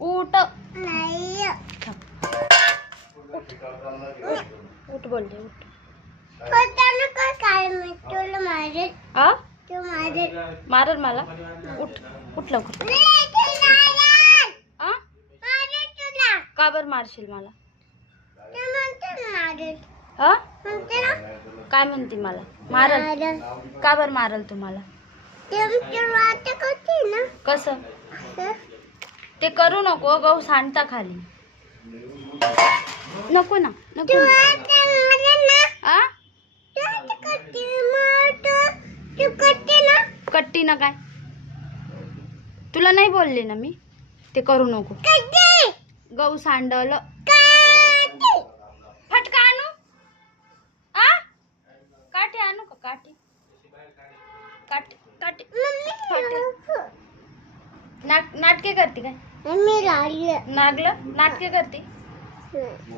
उठ नाही उठ बोलले उठ. पटाने काय मी तुला मारेल आ तू मारेल मारल मला. उठ उठ लवकर. आ मारेल तुला का बर मारशील मला? तू म्हणते मारेल आ म्हणते ना काय म्हणते मला? मारल. मारेल का बर मारल तुम्हाला? तुमची वाट करते ना कसं? असं ते करू नको. गहू सांडता खाली. नको ना नको तू ना. आता मारेल ना आ तू आता करते मारतो तू करते ना कट्टी ना काय? तुला नाही बोलले ना मी ते करू नको. करते गहू सांडवलं. करते फटका आणू? आ काठी आणू का? काठी काठी काठी फाटी. नाटके करते काय? मी राहिलं नागलं नाटके करते.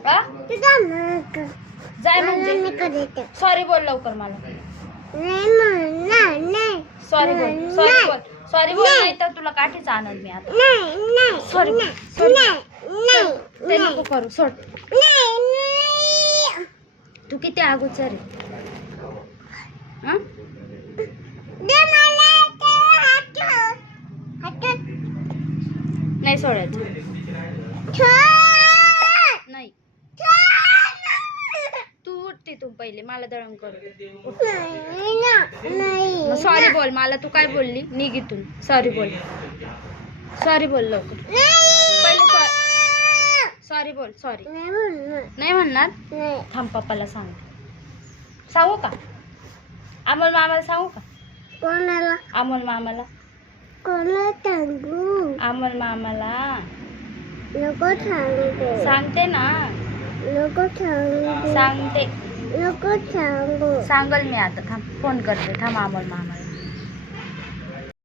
आ तुझा मग जाय मला म्हणजे नाही करायचं सॉरी बोल लवकर मला. नाही म्हणणार नाही सॉरी बोल सॉरी बोल सॉरी बोल नाही तर तुला काठीच आणल मी आता. नाही नाही सॉरी बोल नाही नाही ते नको करू सोड. नाही तू किती अगोदर आहे. हा दे मला ते हात नाही सोडायचं हात नाही. तू उठ तिथून पहिले मला दळण करू दे. उठ. नाही मग सॉरी बोल मला. तू काय बोलली? निघ इथून. सॉरी बोल सॉरी बोल लवकर. पहिले सॉरी बोल. सॉरी नाही म्हणणार. थांब पप्पाला सांगू का? अमोल मामाला सांगू का? कोणाला अमोल मामाला कोणाला सांगू अमोल मामाला नको सांगू सांगते ना. नको सांगू सांगते नको सांगू सांगल मी आता. थांब फोन करते. थांब अमोल मामाला.